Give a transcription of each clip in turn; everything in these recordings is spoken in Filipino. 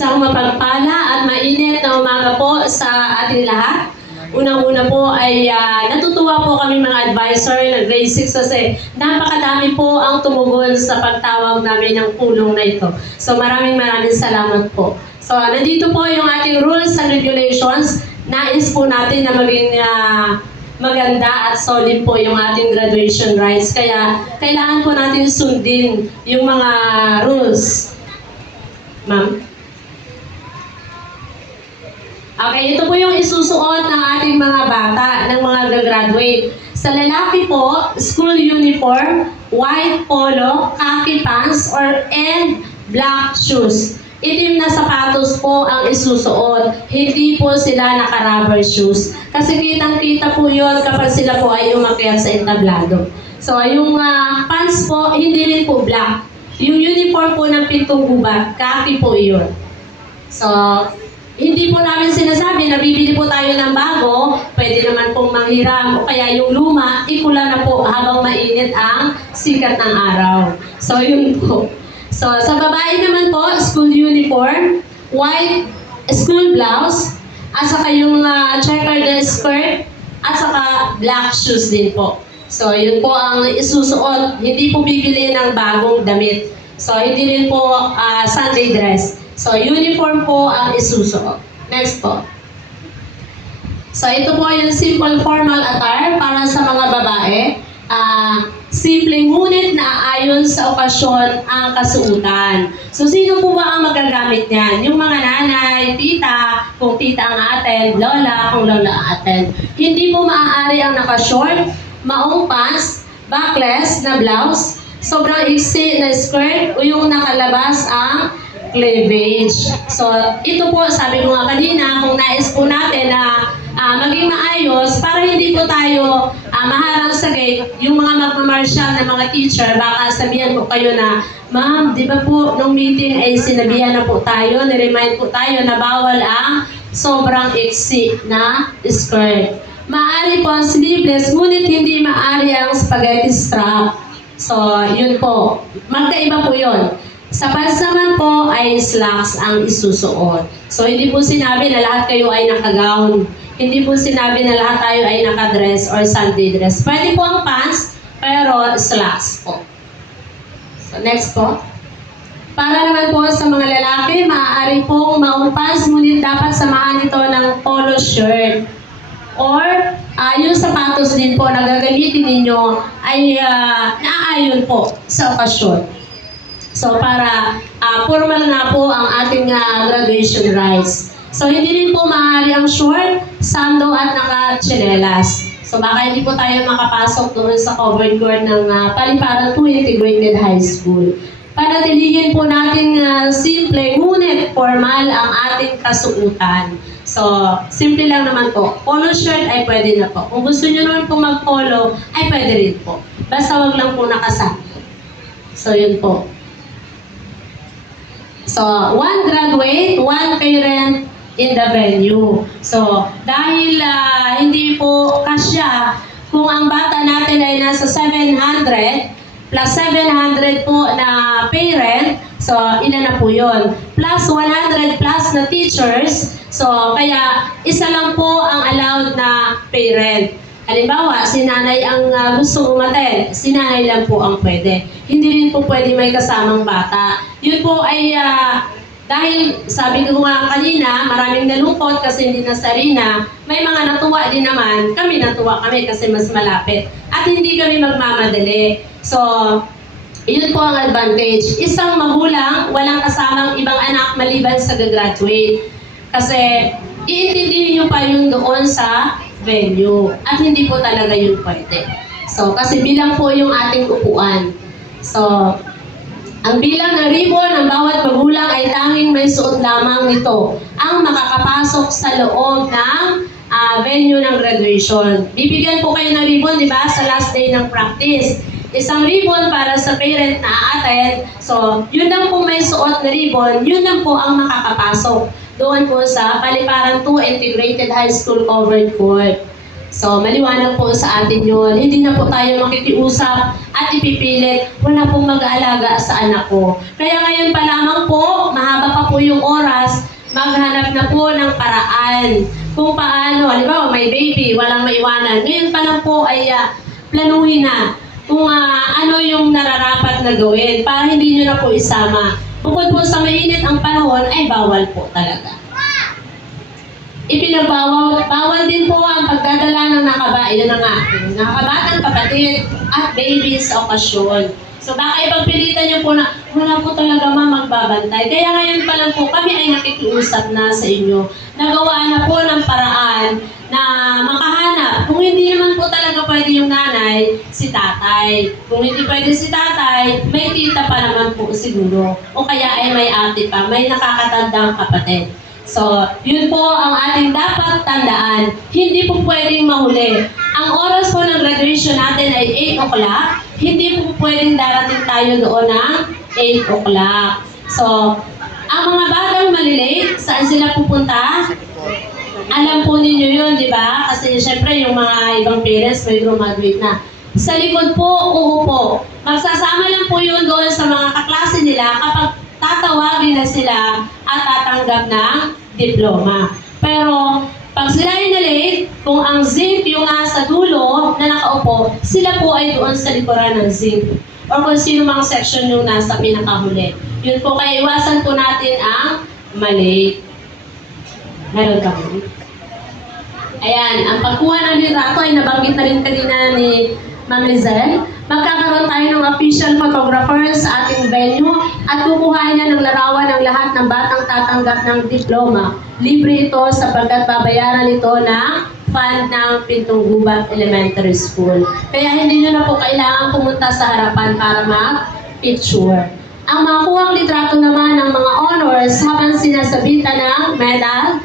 Isang mapagpala at mainit na umaga po sa ating lahat. Unang-una po ay natutuwa po kami mga advisor ng grade 6 kasi napakadami po ang tumugon sa pagtawag namin ng pulong na ito. So maraming salamat po. So nandito po yung ating rules and regulations. Nais po natin na maging maganda at solid po yung ating graduation rights. Kaya kailangan po natin sundin yung mga rules. Ma'am? Okay, ito po yung isusuot ng ating mga bata, ng mga graduate. Sa lalaki po, school uniform, white polo, khaki pants, and black shoes. Itim na sapatos po ang isusuot. Hindi po sila naka-rubber shoes. Kasi kitang-kita po yun kapag sila po ay umakyat sa entablado. So, yung pants po, hindi rin po black. Yung uniform po ng pintong gubat, khaki po yun. So, hindi po namin sinasabi na bibili po tayo ng bago, pwede naman pong manghiram o kaya yung luma, ikula na po habang mainit ang sikat ng araw. So yun po. So sa babae naman po, school uniform, white school blouse, at saka yung checkered skirt, at saka black shoes din po. So yun po ang isusuot, hindi po bibili ng bagong damit. So hindi rin po Sunday dress. So, uniform po ang isusuot. Next po. So, ito po yung simple formal attire para sa mga babae. Simple ngunit naaayon sa okasyon ang kasuotan. So, sino po ba ang magagamit niyan? Yung mga nanay, tita, kung tita ang attend, lola, kung lola ang attend. Hindi po maaari ang naka-short, maong pants, backless na blouse, sobrang iksi na skirt, o yung nakalabas ang cleavage. So, ito po, sabi ko nga kanina, kung nais po natin na maging maayos, para hindi po tayo maharang sa gate, yung mga magmamarsyal na mga teacher, baka sabihan po kayo na, ma'am, di ba po, nung meeting ay sinabihan na po tayo, niremind po tayo na bawal ang sobrang iksi na skirt. Maari po ang sleeveless, ngunit hindi maari ang spaghetti strap. So, yun po. Magkaiba po yun. Sa pants naman po ay slacks ang isusuot. So, hindi po sinabi na lahat kayo ay naka-gown. Hindi po sinabi na lahat tayo ay naka-dress or Sunday dress. Pwede po ang pants, pero slacks po. So, next po. Para naman po sa mga lalaki, maaari pong maong pants, ngunit dapat samahan ito ng polo shirt. Or, yung sapatos din po na gagamitin ninyo ay naaayon po sa okasyon. So, para formal nga po ang ating graduation rights. So, hindi rin po maaari ang short, sando at naka-chinelas. So, baka hindi po tayo makapasok doon sa covered court ng Paliparan 2 Integrated High School. Panatilihin po natin simple, ngunit formal ang ating kasuutan. So, simple lang naman po. Polo shirt ay pwede na po. Kung gusto nyo naman po mag-polo, ay pwede rin po. Basta wag lang po nakasakto. So, yun po. So, one graduate, one parent in the venue. So, dahil hindi po kasya, kung ang bata natin ay nasa 700, plus 700 po na parent, so ilan na po yun? Plus 100 plus na teachers, so kaya isa lang po ang allowed na parent. Halimbawa, si nanay ang gusto umattend, si nanay lang po ang pwede. Hindi rin po pwede may kasamang bata. Yun po ay dahil sabi ko nga kanina, maraming nalungkot kasi hindi na sa arena, may mga natuwa din naman, kami natuwa kami kasi mas malapit. At hindi kami magmamadali. So, yun po ang advantage. Isang magulang, walang kasamang ibang anak maliban sa gagraduate. Kasi iintindihin nyo pa yun doon sa venue. At hindi po talaga yun pwede. So, kasi bilang po yung ating upuan. So, ang bilang ng ribbon ng bawat magulang ay tanging may suot lamang nito ang makakapasok sa loob ng venue ng graduation. Bibigyan po kayo ng ribbon, di ba, sa last day ng practice. Isang ribbon para sa parent na attend. So, yun lang po may suot na ribbon, yun lang po ang makakapasok doon po sa Paliparan 2 Integrated High School Covered Court. So, maliwanag po sa atin yun. Hindi na po tayo makikiusap at ipipilit. Wala pong mag-aalaga sa anak ko. Kaya ngayon pa lamang po, mahaba pa po yung oras, maghanap na po ng paraan. Kung paano, halimbawa may baby, walang maiwanan. Ngayon pa lang po ay planuhin na kung ano yung nararapat na gawin para hindi nyo na po isama. Bukod po sa mainit ang panahon, ay bawal po talaga. Bawal din po ang pagdadala ng nakabatang kapatid at baby sa okasyon. So baka ipagpilitan niyo po na wala po talaga magbabantay. Kaya ngayon pa lang po kami ay nakikiusap na sa inyo. Nagawa na po ng paraan na makahanap. Kung hindi naman po talaga pwede yung nanay, si tatay. Kung hindi pwede si tatay, may tita pa naman po siguro. O kaya ay may ate pa, may nakakatandang kapatid. So, yun po ang ating dapat tandaan. Hindi po pwedeng mahuli. Ang oras po ng graduation natin ay 8 o'clock. Hindi po pwedeng darating tayo doon ng 8 o'clock. So, ang mga batang malilate, saan sila pupunta? Alam po ninyo yun, di ba? Kasi syempre yung mga ibang parents may graduate na. Sa likod po, uupo. Magsasama lang po yun doon sa mga kaklase nila kapag tatawagin na sila at tatanggap ng diploma. Pero, pag sila ay na-late, kung ang zinc yung nasa dulo na nakaupo, sila po ay doon sa likuran ng zinc. Or kung sino mang section yung nasa pinakahuli. Yun po, kaya iwasan po natin ang malate. Meron kami. Ayan, ang pagkuha ng litrato ay nabanggit na rin kanina ni Ma'am Lizelle. Magkakaroon tayo ng official photographer sa ating venue at kukuhain niya ng larawan ng lahat ng batang tatanggap ng diploma. Libre ito sapagkat babayaran ito ng fund ng Pintong Gubat Elementary School. Kaya hindi nyo na po kailangan pumunta sa harapan para mag-picture. Ang makuhang litrato naman ng mga honors habang sinasabitan ng medal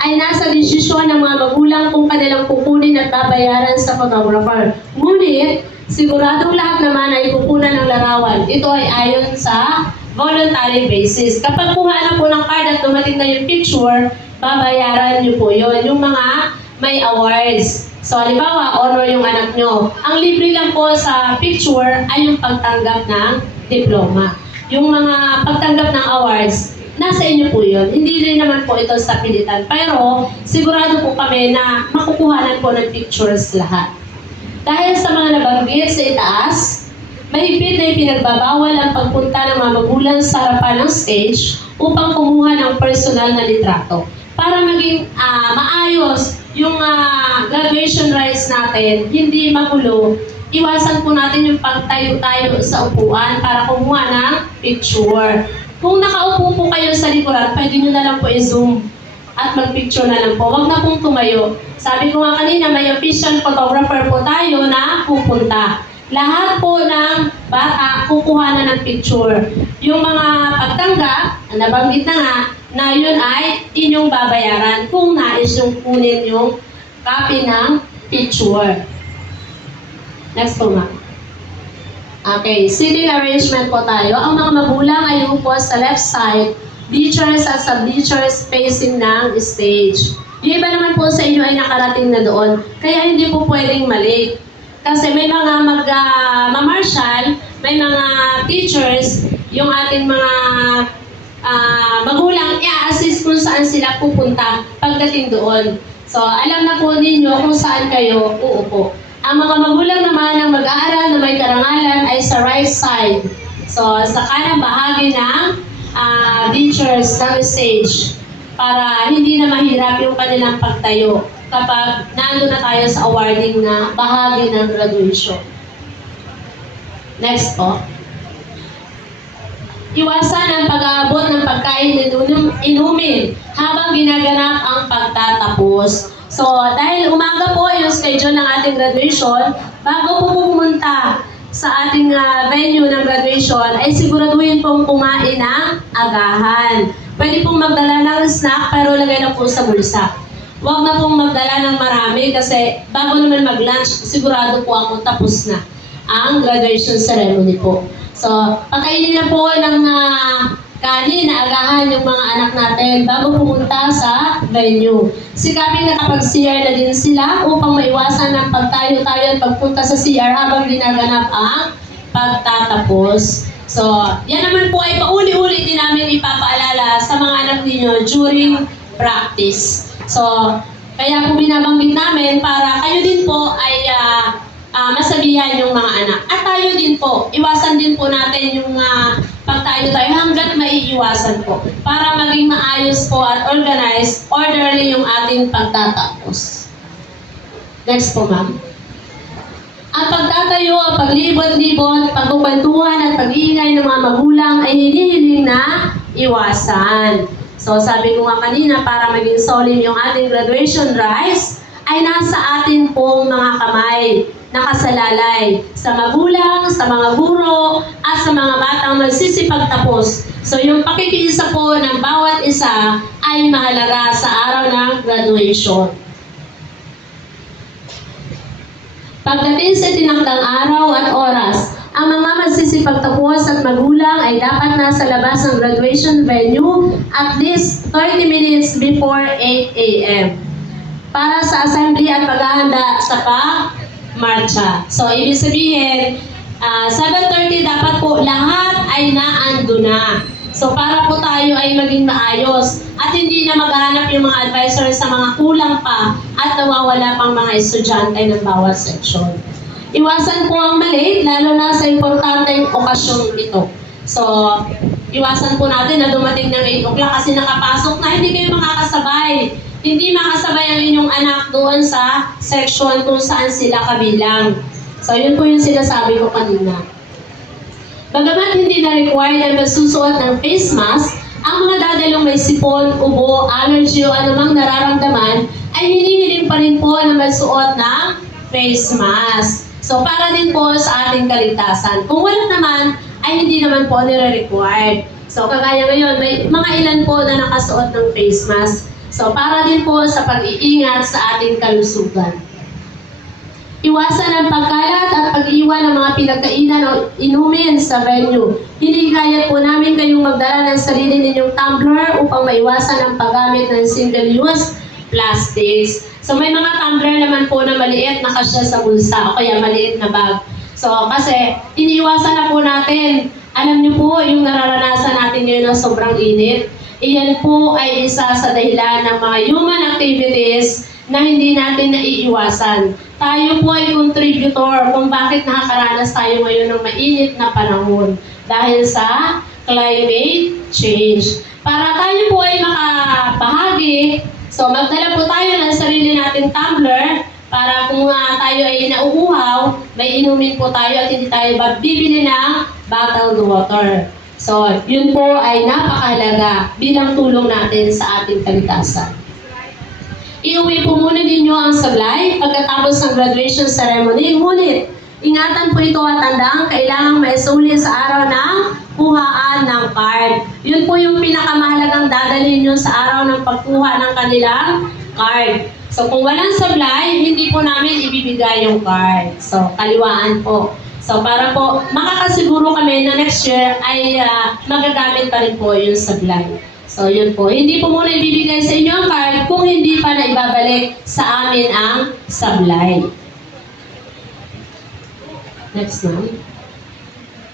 ay nasa desisyon ng mga magulang kung kanilang kukunin at babayaran sa photographer. Ngunit, siguradong lahat naman ay kukunan ng larawan. Ito ay ayon sa voluntary basis. Kapag kuha na po ng card at dumating na yung picture, babayaran nyo po yun. Yung mga may awards. So, halimbawa, honor yung anak nyo. Ang libre lang po sa picture ay yung pagtanggap ng diploma. Yung mga pagtanggap ng awards, nasa inyo po yun. Hindi rin naman po ito sa pilitan. Pero, sigurado po kami na makukuhanan po ng pictures lahat. Dahil sa mga nabanggit sa itaas, mahigpit na ipinagbabawal ang pagpunta ng mga magulang sa harapan ng stage upang kumuha ng personal na litrato. Para maging maayos yung graduation rites natin, hindi magulo, iwasan po natin yung pagtayo-tayo sa upuan para kumuha ng picture. Kung nakaupo po kayo sa likuran, pwede nyo na lang po i-zoom at mag-picture na lang po. Huwag na pong tumayo. Sabi ko nga kanina, may official photographer po tayo na pupunta. Lahat po ng bata kukuha na ng picture. Yung mga pagtanggap, nabanggit na nga, na yun ay inyong babayaran kung nais yung kunin yung copy ng picture. Next po nga. Okay, seating arrangement po tayo. Ang mga magulang ay upo sa left side, bleachers at sub-bleachers facing ng stage. Yung iba naman po sa inyo ay nakarating na doon, kaya hindi po pwedeng malate. Kasi may mga ma-marshal, may mga teachers, yung ating mga magulang, i-assist kung saan sila pupunta pagdating doon. So, alam na po ninyo kung saan kayo uupo. Ang mga magulang naman ang mag-aaral na may karangalan ay sa right side. So, sa kanang bahagi ng bleachers ng stage para hindi na mahirap yung kanilang pagtayo kapag nando na tayo sa awarding na bahagi ng graduation. Next po. Iwasan ang pag-aabot ng pagkain inumin habang ginaganap ang pagtatapos. So, dahil umaga po yung schedule ng ating graduation, bago po pumunta sa ating venue ng graduation, ay siguraduhin pong kumain ng agahan. Pwede pong magdala ng snack, pero lagay na po sa bulsa. Huwag na pong magdala ng marami kasi bago naman mag-lunch, sigurado po ako tapos na ang graduation ceremony po. So, pakainin na po ng kanin na agahan yung mga anak natin bago pumunta sa venue. Sikapin na kapag CR na din sila upang maiwasan ng pagtayo-tayo at pagpunta sa CR habang ginaganap ang pagtatapos. So, yan naman po ay pauli-uli din namin ipapaalala sa mga anak ninyo during practice. So, kaya po binabanggit namin para kayo din po ay masabihan yung mga anak. At tayo din po, iwasan din po natin yung pagtayo-tayo hanggat maiiwasan po para maging maayos po at organized, orderly yung ating pagtatapos. Next po, ma'am. Ang pagtatayo, ang paglibot-libot, pagkukwentuhan at pag-iingay ng mga magulang ay hinihiling na iwasan. So sabi ko nga kanina, para maging solemn yung ating graduation rites, ay nasa atin pong mga kamay, nakasalalay sa magulang, sa mga guro, at sa mga batang magsisipagtapos. So yung pakikiisa po ng bawat isa ay mahalaga sa araw ng graduation. Pagdating sa tinakdang araw at oras, ang mga magsisipagtapos at magulang ay dapat nasa labas ng graduation venue at least 30 minutes before 8 a.m. para sa assembly at paghahanda sa pag-marcha. So, ibig sabihin, 7:30 dapat po lahat ay naando na. So, para po tayo ay maging maayos at hindi na maghahanap yung mga advisors sa mga kulang pa at nawawala pang mga estudyante ng bawat section. Iwasan po ang malate, lalo na sa importanteng okasyong ito. So, iwasan po natin na dumating ng 8 o'clock kasi nakapasok na, hindi kayo makakasabay. Hindi makasabay ang inyong anak doon sa section kung saan sila kabilang. So, yun po yung sinasabi ko kanina. Bagamat hindi na required na magsusuot ng face mask, ang mga dadalong may sipon, ubo, allergy o anumang nararamdaman ay hinihiling pa rin po na magsuot ng face mask. So, para din po sa ating kaligtasan. Kung wala naman, ay hindi naman po nire-required. So, kagaya ngayon, may mga ilan po na nakasuot ng face mask. So, para din po sa pag-iingat sa ating kalusugan. Iwasan ang pagkalat at pag-iwan ng mga pinagkainan o inumin sa venue. Hinihikayat po namin kayong magdala ng sarili ninyong tumbler upang maiwasan ang paggamit ng single-use plastics. So may mga tumbler naman po na maliit na kasya sa bulsa o kaya maliit na bag. So kasi iniiwasan na po natin. Alam niyo po yung nararanasan natin ngayon ng sobrang init. Iyan po ay isa sa dahilan ng mga human activities na hindi natin naiiwasan. Tayo po ay contributor kung bakit nakakaranas tayo ngayon ng mainit na panahon dahil sa climate change. Para tayo po ay makabahagi, so magdala po tayo ng sarili nating tumbler para kung tayo ay nauuhaw, may inumin po tayo at hindi tayo bibili ng bottled water. So, yun po ay napakahalaga bilang tulong natin sa ating kaligtasan. Iuwi po muna ninyo ang sablay pagkatapos ng graduation ceremony. Ngunit, ingatan po ito at tandaan, kailangang maisuli sa araw ng kuhaan ng card. Yun po yung pinakamahalagang dadalhin nyo sa araw ng pagkuha ng kanilang card. So, kung walang sablay, hindi po namin ibibigay yung card. So, kaliwaan po. So, para po makakasiguro kami na next year ay magagamit pa rin po yung sablay. So, yun po. Hindi po muna ibibigay sa inyo ang card kung hindi pa na ibabalik sa amin ang sablay. Next na.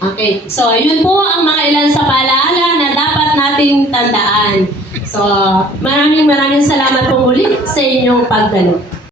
Okay. So, yun po ang mga ilan sa paalaala na dapat nating tandaan. So, maraming salamat po muli sa inyong pagdalo.